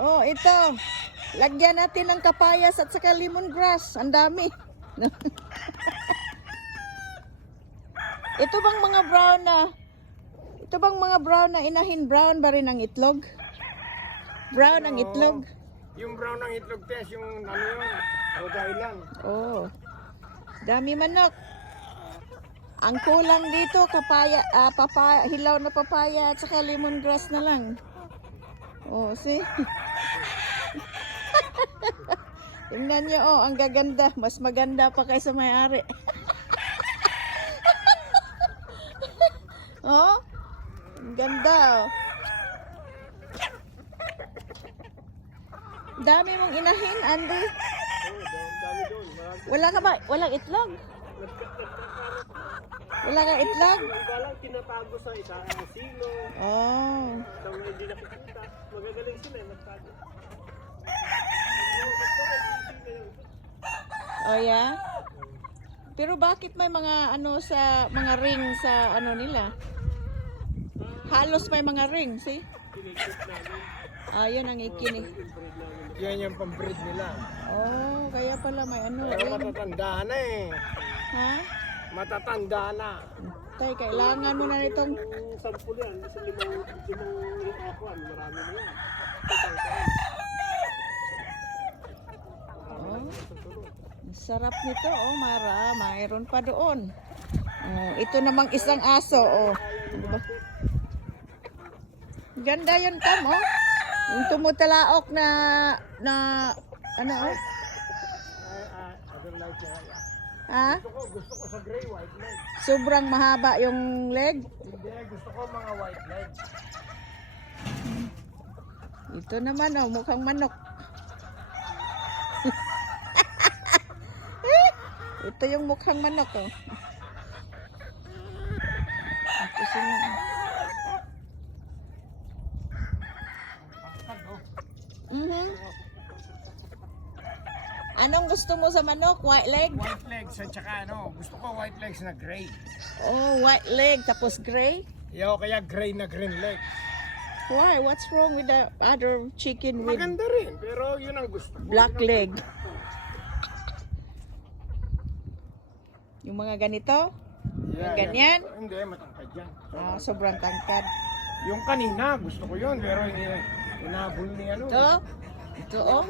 Oh, ito. Lagyan natin ng kapayas at saka lemongrass. Ang dami. Ito bang mga brown na inahin brown ba rin ang itlog? Brown ang itlog? Yung brown ng itlog test, yung ano yun, rodai lang. Oh. Dami manok. Ang kulang dito kapaya, hilaw na papaya at saka lemongrass na lang. Oh, see? Tingnan niyo, oh, ang gaganda. Mas maganda pa kaysa may-ari. Oh, ang ganda, oh. Dami mong inahin, Andy. Wala ka ba? Walang itlog? Wala kang itlog? Walang tinatago sa isang silo. Oh. Daw na hindi nakikita. Magagaling sila, nagtago. Oh, yeah? Pero bakit may mga ano sa mga ring sa ano nila? Halos may mga ring, see? Yun ang ikinig. Yan yung pambreed nila. Oh, kaya pala may ano. Pero matatanda na eh. Ha? Matatanda na. Tay, kailangan mo na nitong... Yung sampul yan, sa limang akuan, marami na yan. Oh, sarap nito, oh, Mara. Mayroon pa doon. Oh, ito namang isang aso, oh. Diba? Ganda yun, Tam, oh. Yung tumutalaok na ano, oh. I don't like that. Ha? Gusto ko sa gray, white leg. Sobrang mahaba yung leg. Hindi, gusto ko mga white leg. Ito naman, oh, mukhang manok. Ito yung mukhang manok, oh. Ito sila. Anong gusto mo sa manok? White leg? White legs at saka ano, gusto ko white legs na gray. Oh, white leg tapos gray? Yo, kaya gray na green leg. Why? What's wrong with the other chicken with Maganda rin, pero yun ang gusto ko. black leg? Yung mga ganito? Yung ganyan? Hindi, matangkad yan. Sobrang tangkad. Yung kanina, gusto ko yun, pero inabol ni ano. Ito? Ito, oh.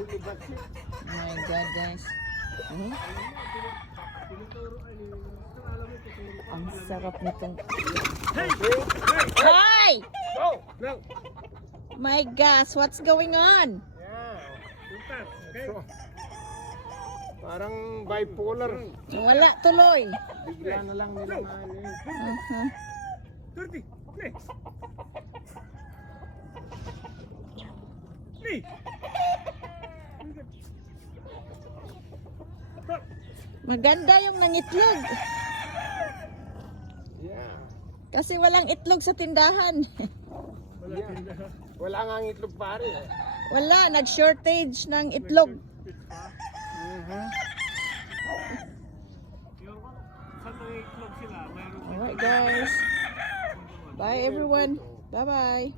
My God, guys. Ang sarap nitong... Hi! Go! No! My gosh, what's going on? Yeah. Okay. So, parang bipolar. Wala tuloy. Bigla na lang nila ano yun. Dirty! Play! Play! Maganda yung nangitlog. Yeah. Kasi walang itlog sa tindahan. Wala nga ang itlog pare eh. Wala, nag-shortage ng itlog. Alright guys. Bye everyone. Bye-bye.